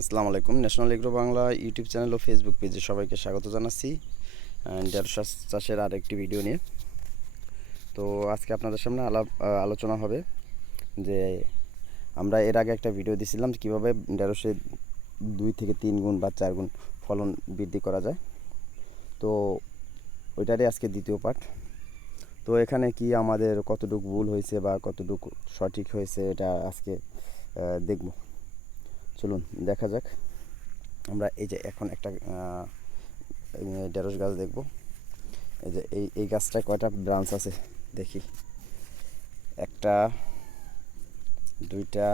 আসসালামু আলাইকুম। National Agro Bangla YouTube channel ও ফেসবুক পেজে সবাইকে স্বাগত জানাচ্ছি ঢেঁড়স চাষের আরেকটি ভিডিও নিয়ে। তো আজকে আপনাদের সামনে আলোচনা হবে যে আমরা এর আগে একটা ভিডিও দিয়েছিলাম কীভাবে ঢেঁড়সের 2 থেকে 3 গুণ বা 4 গুণ ফলন বৃদ্ধি করা যায়। তো ওইটারই আজকে দ্বিতীয় পার্ট। তো এখানে কি আমাদের কতটুকু ভুল হয়েছে বা কতটুকু সঠিক হয়েছে এটা আজকে দেখব। চলুন দেখা যাক। আমরা এই যে এখন একটা ঢেঁড়স গাছ দেখব। এই যে এই গাছটায় কয়টা ব্রাঞ্চ আছে দেখি। 1টা 2টা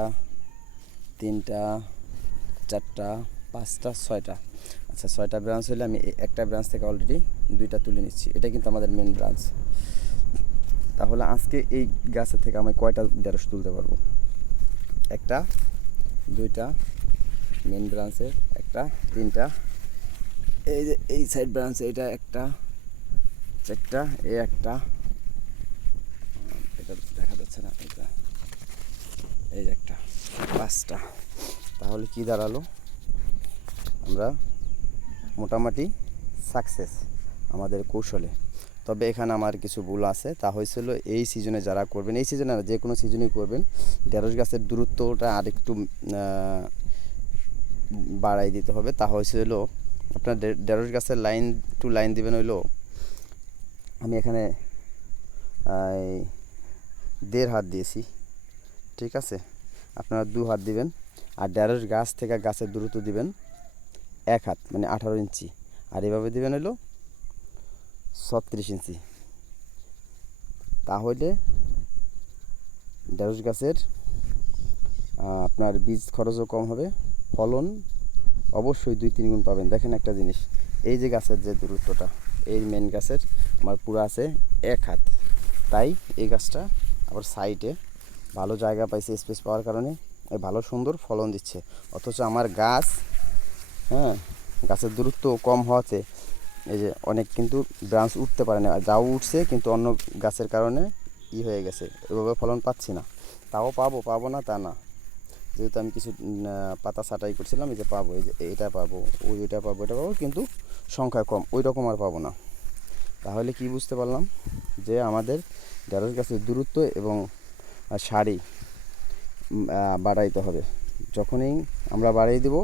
3টা 4টা 5টা 6টা। আচ্ছা, 6টা ব্রাঞ্চ হলে আমি একটা ব্রাঞ্চ থেকে অলরেডি 2টা তুলে নিচ্ছি। এটা কিন্তু আমাদের মেন ব্রাঞ্চ। তাহলে আজকে এই গাছের থেকে আমি কয়টা ঢেঁড়স তুলতে পারবো? 1টা 2টা মেন ব্রাঞ্চের, 1টা 3টা, এই যে এই সাইড ব্রাঞ্চ এটা 1টা 4টা, এই একটা, এটা দেখা যাচ্ছে না, এটা এই যে একটা 5টা। তাহলে কি দাঁড়ালো? আমরা মোটামুটি সাকসেস আমাদের কৌশলে। তবে এখানে আমার কিছু ভুল আছে। তা হয়েছিল এই সিজনে যারা করবেন, এই সিজনে না, যে কোনো সিজনেই করবেন, ঢেঁড়স গাছের দূরত্বটা আরেকটু বাড়াই দিতে হবে। তা হয়েছিল আপনার ঢেঁড়স গাছের লাইন টু লাইন দিবেন হইলো, আমি এখানে 1.5 হাত দিয়েছি, ঠিক আছে? আপনারা 2 হাত দিবেন। আর ঢেঁড়স গাছ থেকে গাছের দূরত্ব দিবেন 1 হাত, মানে 18 ইঞ্চি। আর এভাবে দিবেন হলো 36 ইঞ্চি। তাহলে ঢেঁড়স গাছের আপনার বীজ খরচও কম হবে, ফলন অবশ্যই 2-3 গুণ পাবেন। দেখেন একটা জিনিস, এই যে গাছের যে দূরত্বটা, এই মেন গাছের আমার পুরো আছে 1 হাত। তাই এই গাছটা আবার সাইডে ভালো জায়গা পাইছে, স্পেস পাওয়ার কারণে ভালো সুন্দর ফলন দিচ্ছে। অথচ আমার গাছ, হ্যাঁ, গাছের দূরত্ব কম হওয়াতে এই যে অনেক কিন্তু ব্রাঞ্চ উঠতে পারে না, যাও উঠছে কিন্তু অন্য গাছের কারণে হয়ে গেছে, ওইভাবে ফলন পাচ্ছি না। তাও পাবো না তা না, যেহেতু আমি কিছু পাতা ছাঁটাই করছিলাম, এই যে পাবো, এই যে এটা পাবো, এটা পাবো, এটা পাবো, কিন্তু সংখ্যা কম, ওই রকম আর পাবো না। তাহলে কি বুঝতে পারলাম? যে আমাদের ঢেঁড়স গাছের দূরত্ব এবং সারি বাড়াইতে হবে। যখনই আমরা বাড়িয়ে দেব,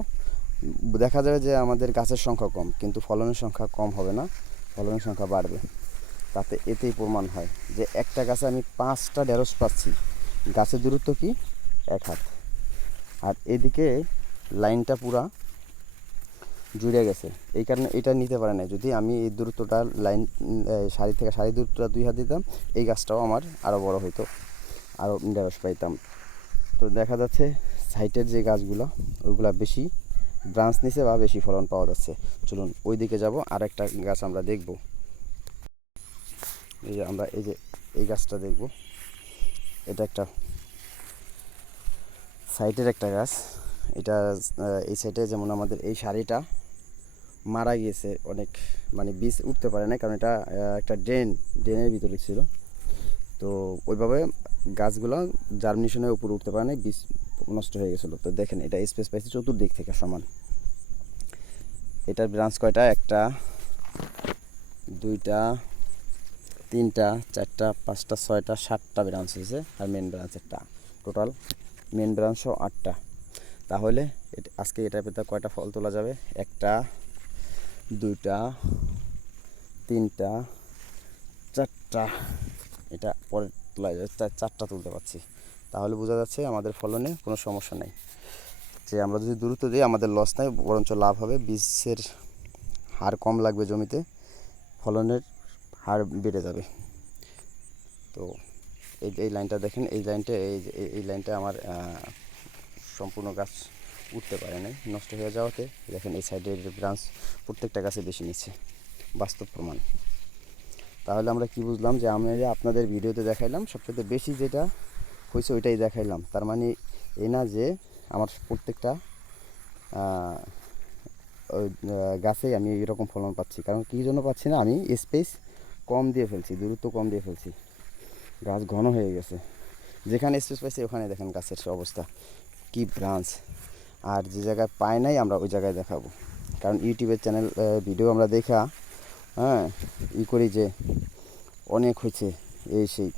দেখা যাবে যে আমাদের গাছের সংখ্যা কম, কিন্তু ফলনের সংখ্যা কম হবে না, ফলনের সংখ্যা বাড়বে। তাতে এতেই প্রমাণ হয় যে একটা গাছে আমি 5টা ঢেঁড়স পাচ্ছি, গাছের দূরত্ব কি 1 হাত। আর এদিকে লাইনটা পুরা জুড়ে গেছে, এই কারণে এটা নিতে পারে না। যদি আমি এই দূরত্বটা লাইন সারি থেকে সারি দূরত্বটা 2 হাত দিতাম, এই গাছটাও আমার আরও বড় হইতো, আরও ঢেঁড়স পাইতাম। তো দেখা যাচ্ছে সাইটের যে গাছগুলো, ওইগুলা বেশি ব্রাঞ্চ নিছে বা বেশি ফলন পাওয়া যাচ্ছে। চলুন ওই দিকে যাব, আর একটা গাছ আমরা দেখব। এই যে আমরা এই গাছটা দেখব। এটা একটা সাইটের একটা গাছ। এটা এই সাইডে যেমন আমাদের এই সারিটা মারা গিয়েছে অনেক, মানে বীজ উঠতে পারে না, কারণ এটা একটা ড্রেনের ভিতরে ছিল। তো ওইভাবে গাছগুলো জার্মিনেশনের উপর উঠতে পারে না, বীজ নষ্ট হয়ে গেছিলো। তো দেখেন এটা স্পেস পাইছে চতুর্দিক থেকে সমান। এটার ব্রাঞ্চ কয়টা? 1টা 2টা 3টা 4টা 5টা 6টা 7টা ব্রাঞ্চ হয়েছে, আর মেন ব্রাঞ্চ একটা। টোটাল মেন ব্রাঞ্চও 8টা। তাহলে আজকে এটার ভেতরে কয়টা ফল তোলা যাবে? 1টা 2টা 3টা 4টা, এটা পরে তোলা যাবে, 4টা তুলতে পারছি। তাহলে বোঝা যাচ্ছে আমাদের ফলনে কোনো সমস্যা নেই। যে আমরা যদি দূরত্ব দিই আমাদের লস নাই, বরঞ্চ লাভ হবে। বীজের হার কম লাগবে জমিতে, ফলনের হার বেড়ে যাবে। তো এই লাইনটা দেখেন, এই লাইনটা এই লাইনটা আমার সম্পূর্ণ গাছ উঠতে পারে নাই, নষ্ট হয়ে যাওয়াতে দেখেন এই সাইডের ব্রাঞ্চ প্রত্যেকটা গাছে বেশি নিচ্ছে, বাস্তব প্রমাণ। তাহলে আমরা কি বুঝলাম? যে আমি আপনাদের ভিডিওতে দেখাইলাম সবচেয়ে বেশি যেটা হয়েছে ওইটাই দেখাইলাম, তার মানে এই না যে আমার প্রত্যেকটা গাছেই আমি এরকম ফলন পাচ্ছি। কারণ কী জন্য পাচ্ছি না? আমি স্পেস কম দিয়ে ফেলছি, দূরত্ব কম দিয়ে ফেলছি, গাছ ঘন হয়ে গেছে। যেখানে স্পেস পাইছে ওখানে দেখেন গাছের অবস্থা, কি ব্রাঞ্চ। আর যে জায়গায় পায় নাই আমরা ওই জায়গায় দেখাবো। কারণ ইউটিউবের চ্যানেল ভিডিও আমরা দেখা হ্যাঁ করি যে অনেক হয়েছে এই সেই,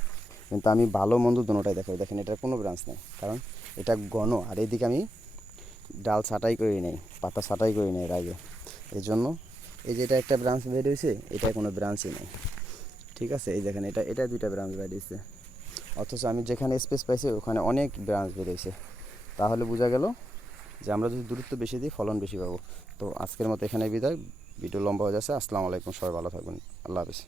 কিন্তু আমি ভালো মন্দ দুটোটাই দেখাবো। দেখেন এটার কোনো ব্রাঞ্চ নেই, কারণ এটা ঘন, আর এইদিকে আমি ডাল ছাঁটাই করি নাই, পাতা ছাঁটাই করি নাই এর আগে। এই জন্য এই যে এটা একটা ব্রাঞ্চ বের হয়েছে, এটার কোনো ব্রাঞ্চই নেই। ঠিক আছে, এই দেখেন এটা এটা দুইটা ব্রাঞ্চ বের হয়েছে, অথচ আমি যেখানে স্পেস পাইছি ওখানে অনেক ব্রাঞ্চ বের হয়েছে। তাহলে বোঝা গেল যে আমরা যদি দূরত্ব বেশি দিই ফলন বেশি পাবো। তো আজকের মতো এখানে বিদায়, ভিডিও লম্বা হয়ে যাচ্ছে। আসসালামু আলাইকুম, সবাই ভালো থাকবেন, আল্লাহ হাফিজ।